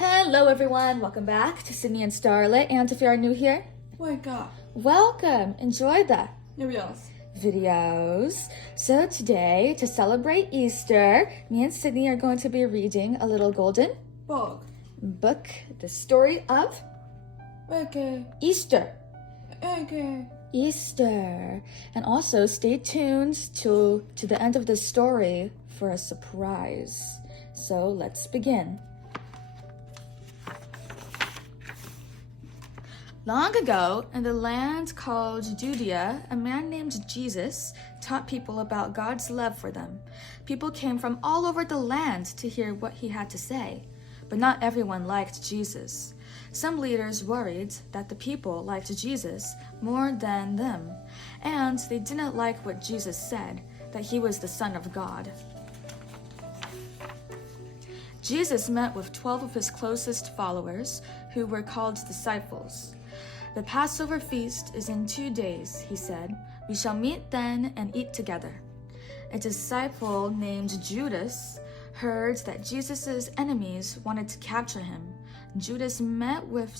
Hello everyone, welcome back to Sydney and Starlet, and if you are new here, wake up. welcome, enjoy the Videos. videos. So today, to celebrate Easter, me and Sydney are going to be reading a little golden Book. book, the story of Okay. Easter. Okay. Easter. And also stay tuned to the end of the story for a surprise. So let's begin. Long ago, in the land called Judea, a man named Jesus taught people about God's love for them. People came from all over the land to hear what he had to say, but not everyone liked Jesus. Some leaders worried that the people liked Jesus more than them, and they didn't like what Jesus said, that he was the Son of God. Jesus met with 12 of his closest followers, who were called disciples. The Passover feast is in 2 days, he said. We shall meet then and eat together. A disciple named Judas heard that Jesus' enemies wanted to capture him. Judas met with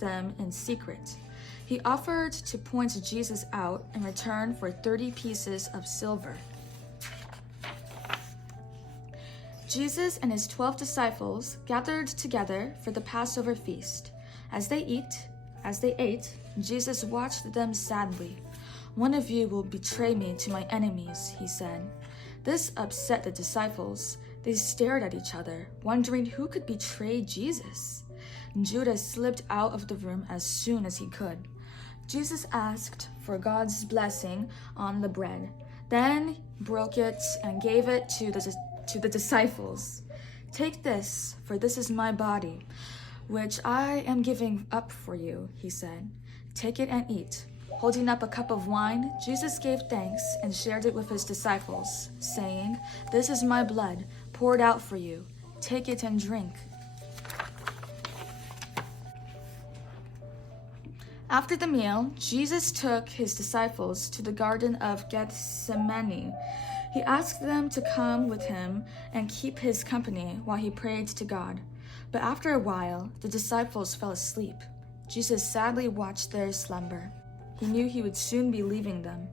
them in secret. He offered to point Jesus out in return for 30 pieces of silver. Jesus and his 12 disciples gathered together for the Passover feast. As they ate, Jesus watched them sadly. "One of you will betray me to my enemies," he said. This upset the disciples. They stared at each other, wondering who could betray Jesus. Judas slipped out of the room as soon as he could. Jesus asked for God's blessing on the bread. Then broke it and gave it to the disciples. "Take this, for this is my body, which I am giving up for you," he said. "Take it and eat." Holding up a cup of wine, Jesus gave thanks and shared it with his disciples, saying, "This is my blood, poured out for you. Take it and drink." After the meal, Jesus took his disciples to the Garden of Gethsemane. He asked them to come with him and keep his company while he prayed to God. But after a while, the disciples fell asleep. Jesus sadly watched their slumber. He knew he would soon be leaving them.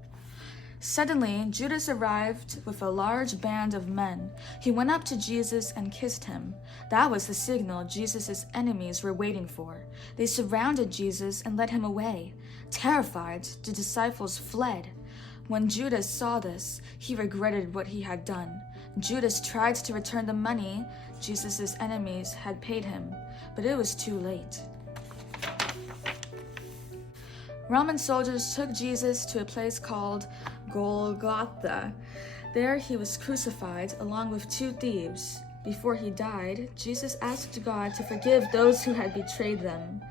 Suddenly, Judas arrived with a large band of men. He went up to Jesus and kissed him. That was the signal Jesus' enemies were waiting for. They surrounded Jesus and led him away. Terrified, the disciples fled. When Judas saw this, he regretted what he had done. Judas tried to return the money Jesus' enemies had paid him, but it was too late. Roman soldiers took Jesus to a place called Golgotha. There he was crucified along with 2 thieves. Before he died, Jesus asked God to forgive those who had betrayed them.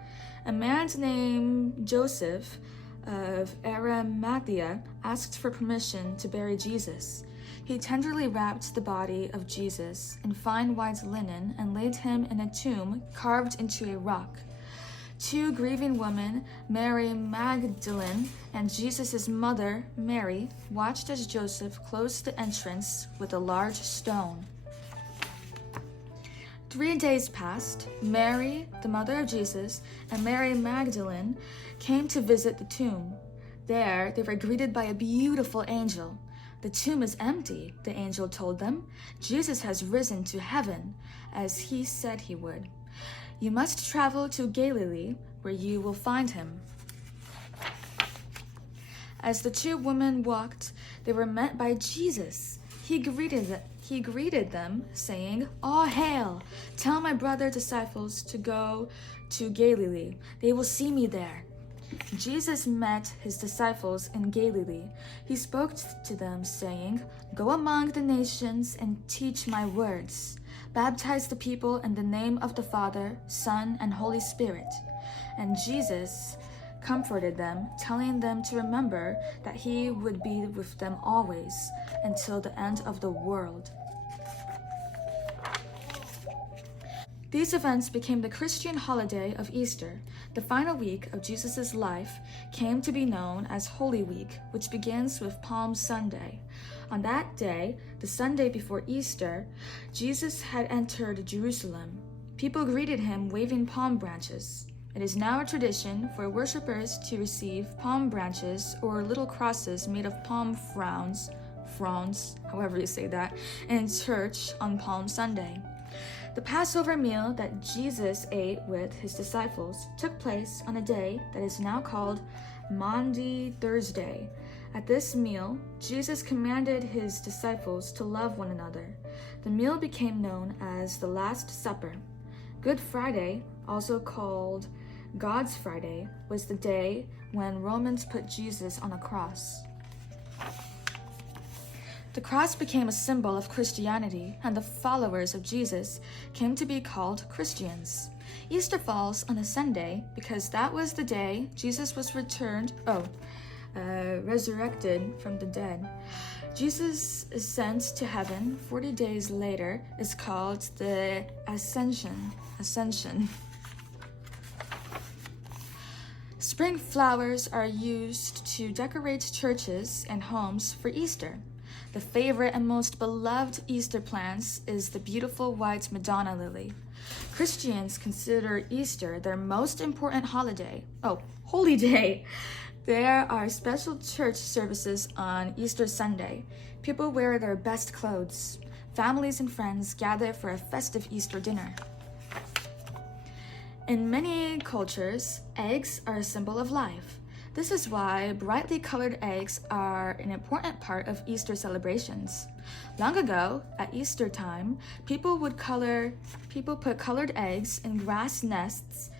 A man named Joseph of Arimathea asked for permission to bury Jesus. He tenderly wrapped the body of Jesus in fine white linen and laid him in a tomb carved into a rock. 2 grieving women, Mary Magdalene and Jesus' mother, Mary, watched as Joseph closed the entrance with a large stone. 3 days passed. Mary, the mother of Jesus, and Mary Magdalene came to visit the tomb. There, they were greeted by a beautiful angel. "The tomb is empty," the angel told them. "Jesus has risen to heaven, as he said he would. You must travel to Galilee, where you will find him." As the 2 women walked, they were met by Jesus. He greeted them, saying, "All hail! Tell my brother disciples to go to Galilee. They will see me there." Jesus met his disciples in Galilee. He spoke to them, saying, "Go among the nations and teach my words. Baptize the people in the name of the Father, Son, and Holy Spirit." And Jesus comforted them, telling them to remember that he would be with them always until the end of the world. These events became the Christian holiday of Easter. The final week of Jesus' life came to be known as Holy Week, which begins with Palm Sunday. On that day, the Sunday before Easter, Jesus had entered Jerusalem. People greeted him waving palm branches. It is now a tradition for worshippers to receive palm branches or little crosses made of palm fronds, however you say that, in church on Palm Sunday. The Passover meal that Jesus ate with his disciples took place on a day that is now called Maundy Thursday. At this meal, Jesus commanded his disciples to love one another. The meal became known as the Last Supper. Good Friday, also called God's Friday, was the day when Romans put Jesus on a cross. The cross became a symbol of Christianity, and the followers of Jesus came to be called Christians. Easter falls on a Sunday because that was the day Jesus was resurrected from the dead. Jesus' ascent to heaven 40 days later is called the Ascension. Spring flowers are used to decorate churches and homes for Easter. The favorite and most beloved Easter plant is the beautiful white Madonna lily. Christians consider Easter their most important holy day. There are special church services on Easter Sunday. People wear their best clothes. Families and friends gather for a festive Easter dinner. In many cultures, eggs are a symbol of life. This is why brightly colored eggs are an important part of Easter celebrations. Long ago, at Easter time, people put colored eggs in grass nests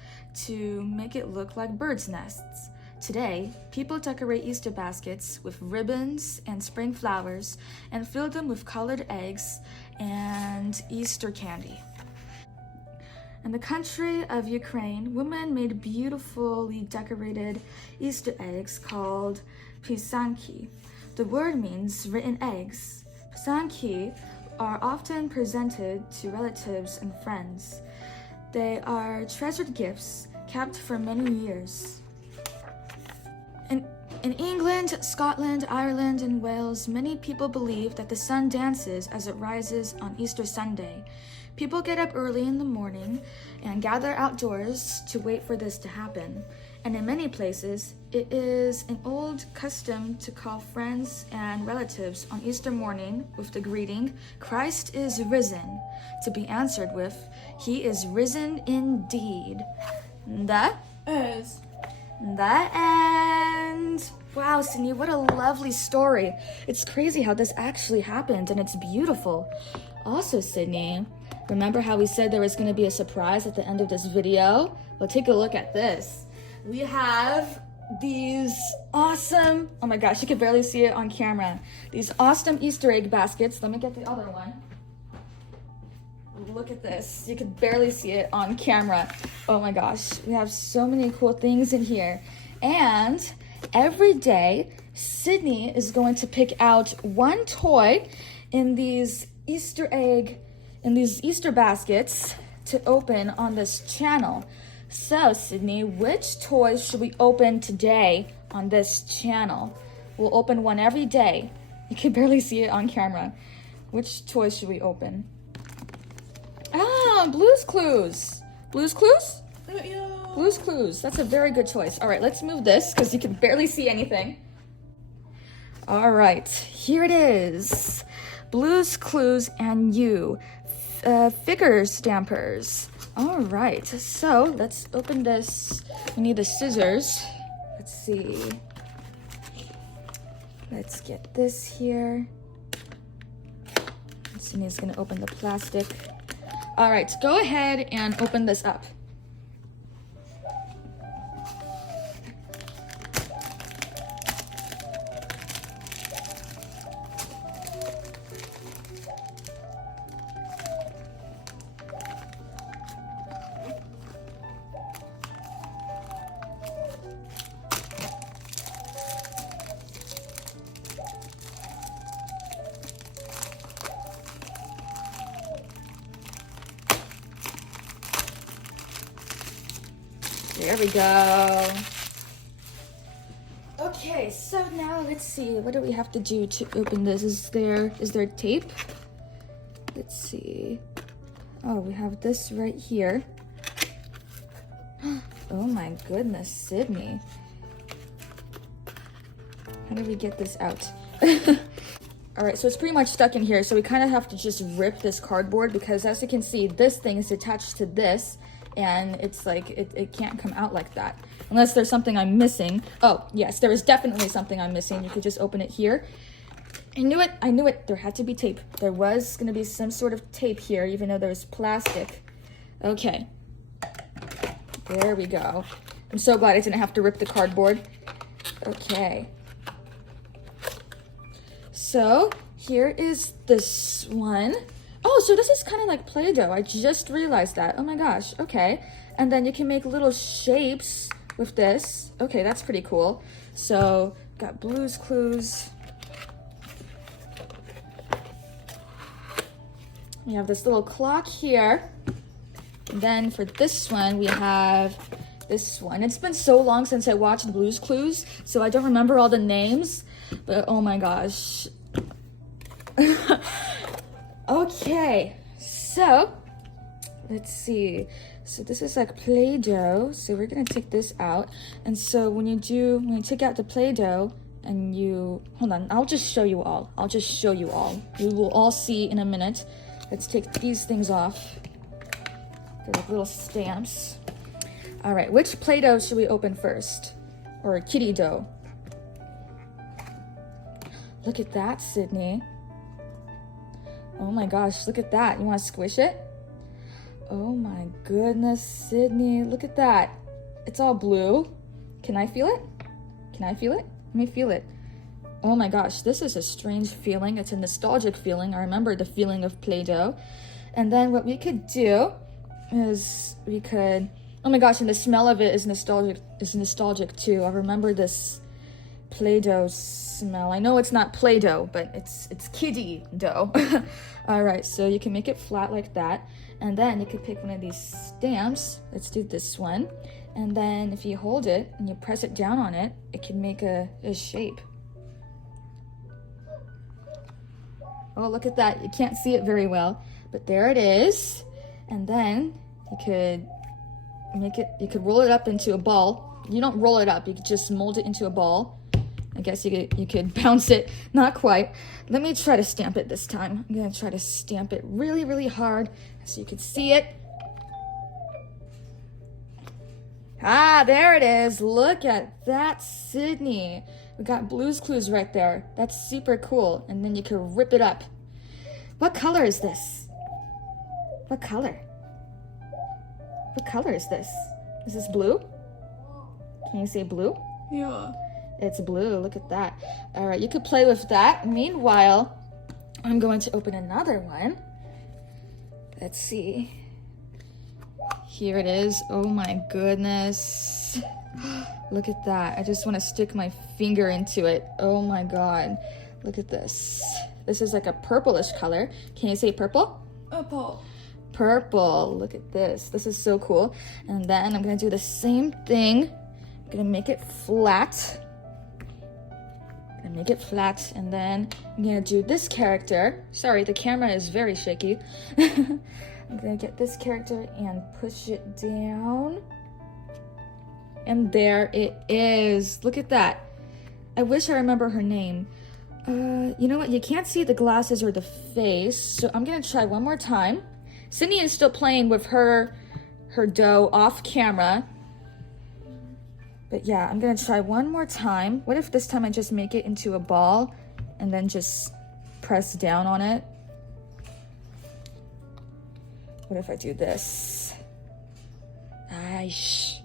to make it look like birds' nests. Today, people decorate Easter baskets with ribbons and spring flowers and fill them with colored eggs and Easter candy. In the country of Ukraine, women made beautifully decorated Easter eggs called pisanki. The word means written eggs. Pisanki are often presented to relatives and friends. They are treasured gifts kept for many years. In England, Scotland, Ireland, and Wales, many people believe that the sun dances as it rises on Easter Sunday. People get up early in the morning and gather outdoors to wait for this to happen. And in many places, it is an old custom to call friends and relatives on Easter morning with the greeting, "Christ is risen," to be answered with, "He is risen indeed." The end. Wow, Sydney, what a lovely story. It's crazy how this actually happened, and it's beautiful. Also, Sydney, remember how we said there was going to be a surprise at the end of this video? Well, take a look at this. We have these awesome, oh my gosh, you can barely see it on camera. These awesome Easter egg baskets. Let me get the other one. Look at this. You can barely see it on camera. Oh my gosh, we have so many cool things in here. And every day, Sydney is going to pick out one toy in these Easter baskets to open on this channel. So, Sydney, which toys should we open today on this channel? We'll open one every day. You can barely see it on camera. Which toys should we open? Ah, Blue's Clues. Blue's Clues? Yeah. Blue's Clues. That's a very good choice. All right, let's move this because you can barely see anything. All right, here it is. Blue's Clues and You. Figure stampers. All right, so let's open this. We need the scissors. Let's see. Let's get this here. Sydney's gonna open the plastic. All right, go ahead and open this up. There we go. Okay. Okay, so now let's see. What do we have to do to open this? Is there tape? Let's see. Oh, we have this right here. Oh my goodness, Sydney. How do we get this out? All right, so it's pretty much stuck in here. So we kind of have to just rip this cardboard because as you can see, this thing is attached to this and it's like, it can't come out like that. Unless there's something I'm missing. Oh, yes, there is definitely something I'm missing. You could just open it here. I knew it. There had to be tape. There was gonna be some sort of tape here, even though there's plastic. Okay. There we go. I'm so glad I didn't have to rip the cardboard. Okay. So here is this one. Oh, so this is kind of like Play-Doh. I just realized that. Oh my gosh. Okay. And then you can make little shapes with this. Okay, that's pretty cool. So got Blue's Clues. We have this little clock here. And then for this one, we have this one. It's been so long since I watched Blue's Clues, so I don't remember all the names, but oh my gosh. Okay, so let's see. So this is like Play-Doh. So we're gonna take this out. And so when you take out the Play-Doh and hold on, I'll just show you all. You will all see in a minute. Let's take these things off. They're like little stamps. All right, which Play-Doh should we open first? Or kitty dough? Look at that, Sydney. Oh my gosh, look at that. You want to squish it? Oh my goodness, Sydney. Look at that. It's all blue. Can I feel it? Let me feel it. Oh my gosh, this is a strange feeling. It's a nostalgic feeling. I remember the feeling of Play-Doh. And then what we could do is oh my gosh, and the smell of it is nostalgic too. I remember this Play-Doh smell. I know it's not Play-Doh, but it's kiddie dough. All right, so you can make it flat like that. And then you could pick one of these stamps. Let's do this one. And then if you hold it and you press it down on it, it can make a shape. Oh, look at that. You can't see it very well, but there it is. And then you could roll it up into a ball. You don't roll it up, you could just mold it into a ball. I guess you could bounce it. Not quite. Let me try to stamp it this time. I'm gonna try to stamp it really, really hard so you can see it. Ah, there it is. Look at that, Sydney. We got Blue's Clues right there. That's super cool. And then you can rip it up. What color is this? What color? What color is this? Is this blue? Can you say blue? Yeah. It's blue. Look at that. All right, you could play with that. Meanwhile, I'm going to open another one. Let's see. Here it is. Oh my goodness. Look at that. I just want to stick my finger into it. Oh my god. Look at this. This is like a purplish color. Can you say purple? Apple. Purple. Look at this. This is so cool. And then I'm going to do the same thing. I'm going to make it flat. And then I'm going to do this character. Sorry, the camera is very shaky. I'm going to get this character and push it down. And there it is. Look at that. I wish I remember her name. You know what? You can't see the glasses or the face, so I'm gonna try one more time. Sydney is still playing with her dough off camera. But yeah, I'm gonna try one more time. What if this time I just make it into a ball and then just press down on it? What if I do this? Aish.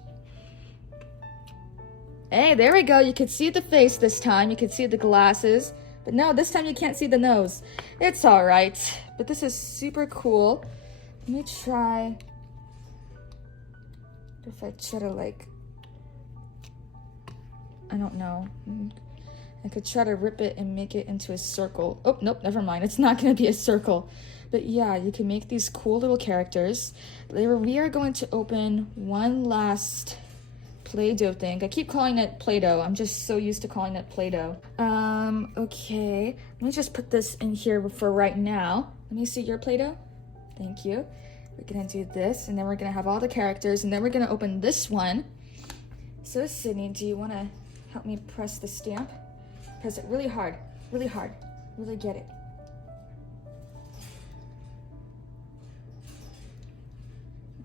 Hey, there we go. You could see the face this time. You could see the glasses. But no, this time you can't see the nose. It's all right. But this is super cool. Let me try. If I try to I don't know. I could try to rip it and make it into a circle. Oh, nope, never mind. It's not going to be a circle. But yeah, you can make these cool little characters. We are going to open one last Play-Doh thing. I keep calling it Play-Doh. I'm just so used to calling it Play-Doh. Okay. Let me just put this in here for right now. Let me see your Play-Doh. Thank you. We're gonna do this, and then we're gonna have all the characters, and then we're gonna open this one. So, Sydney, do you wanna help me press the stamp? Press it really hard, really hard. Really get it.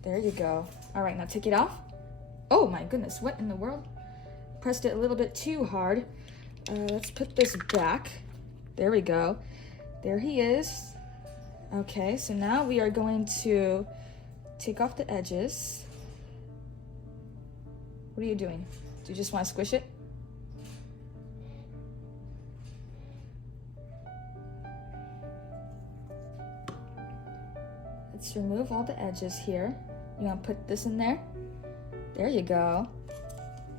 There you go. All right, now take it off. Oh my goodness, what in the world? Pressed it a little bit too hard. Let's put this back. There we go. There he is. Okay, so now we are going to take off the edges. What are you doing? Do you just want to squish it? Let's remove all the edges here. You want to put this in there? There you go.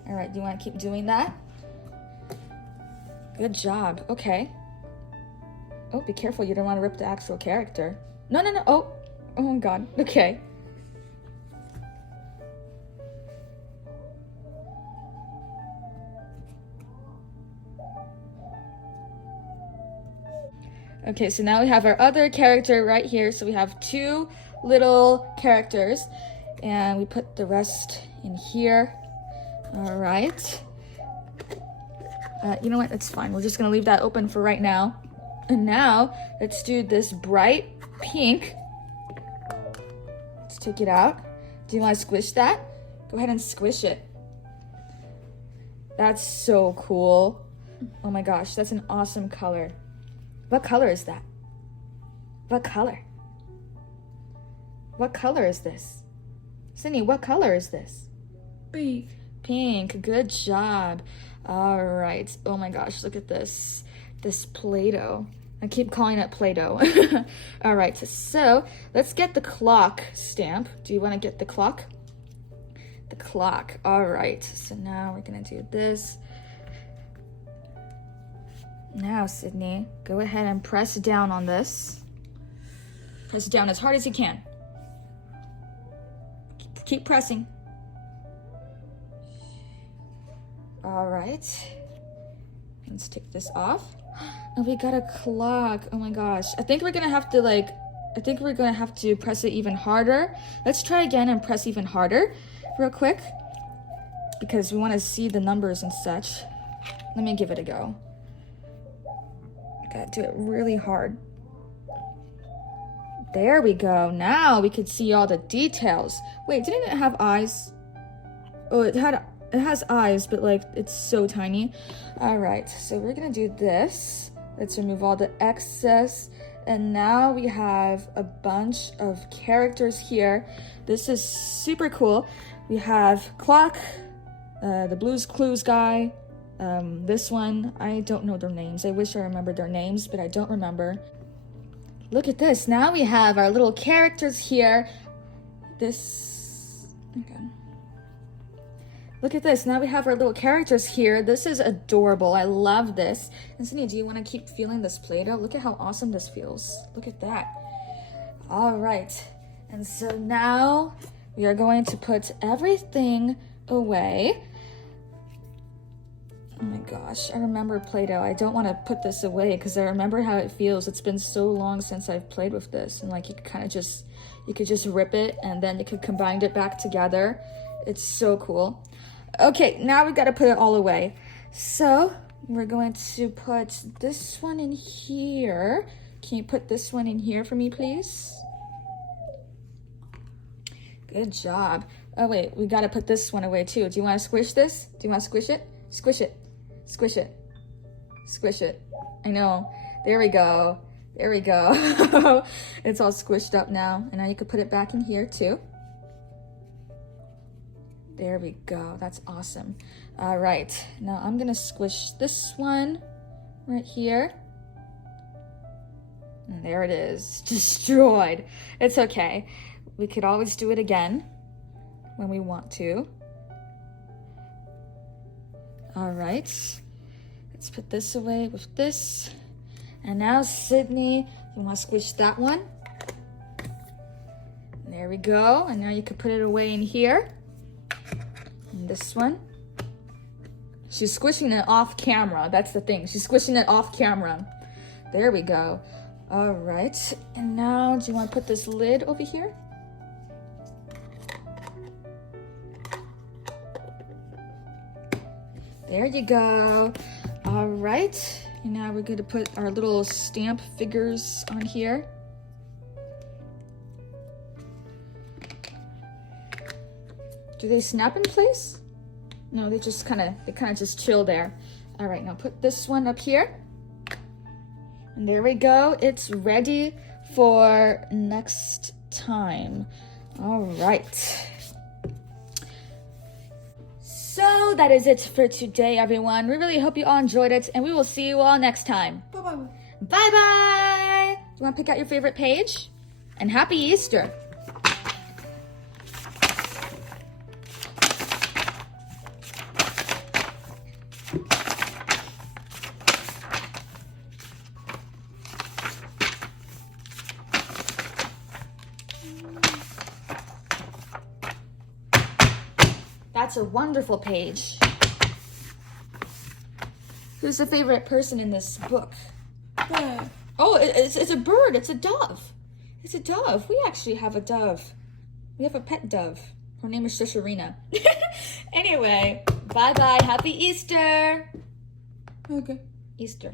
All right, do you want to keep doing that? Good job. Okay. Oh, be careful. You don't want to rip the actual character. No, no, no. Oh, oh my God. Okay. Okay, so now we have our other character right here. So we have two little characters, and we put the rest in here. All right. You know what? It's fine. We're just gonna leave that open for right now. And now let's do this bright pink. Let's take it out. Do you want to squish that? Go ahead and squish it. That's so cool. Oh my gosh, that's an awesome color. What color is that? What color? What color is this? Sydney, what color is this? Pink. Pink. Good job. All right. Oh my gosh, look at this. This Play-Doh. I keep calling it Play-Doh. All right, so let's get the clock stamp. Do you want to get the clock? The clock. All right, so now we're going to do this. Now, Sydney, go ahead and press down on this. Press down as hard as you can. Keep pressing. All right. Let's take this off. And we got a clock. Oh my gosh. I think we're gonna have to press it even harder. Let's try again and press even harder real quick, because we want to see the numbers and such. Let me give it a go. Gotta do it really hard. There we go. Now we could see all the details. Wait, didn't it have eyes? Oh, it has eyes, but like it's so tiny. All right, so we're gonna do this. Let's remove all the excess, and now we have a bunch of characters here. This is super cool. We have Clock, the Blues Clues guy, this one. I don't know their names. I wish I remembered their names, but I don't remember. Look at this. Now we have our little characters here. Okay. Look at this. Now we have our little characters here. This is adorable. I love this. And Sydney, do you want to keep feeling this Play-Doh? Look at how awesome this feels. Look at that. All right. And so now we are going to put everything away. Oh my gosh, I remember Play-Doh. I don't want to put this away because I remember how it feels. It's been so long since I've played with this, and like you could just rip it and then you could combine it back together. It's so cool. Okay, now we got to put it all away. So we're going to put this one in here. Can you put this one in here for me, please? Good job. Oh wait, we got to put this one away too. Do you want to squish this? Do you want to squish it? Squish it. Squish it. Squish it. I know. There we go. There we go. It's all squished up now. And now you could put it back in here too. There we go. That's awesome. All right. Now I'm going to squish this one right here. And there it is. Destroyed. It's okay. We could always do it again when we want to. All right, let's put this away with this. And now, Sydney, you want to squish that one? There we go. And now you can put it away in here. And this one. She's squishing it off camera. That's the thing. She's squishing it off camera. There we go. All right. And now, do you want to put this lid over here? There you go. All right. And now we're going to put our little stamp figures on here. Do they snap in place? No, they kind of just chill there. All right, now put this one up here. And there we go. It's ready for next time. All right. So that is it for today, everyone. We really hope you all enjoyed it, and we will see you all next time. Bye-bye. Bye-bye. Do you want to pick out your favorite page? And happy Easter. That's a wonderful page. Who's the favorite person in this book? Bird. Oh, it's a bird. It's a dove. It's a dove. We actually have a dove. We have a pet dove. Her name is Shasharina. Anyway, bye-bye. Happy Easter. Okay. Easter.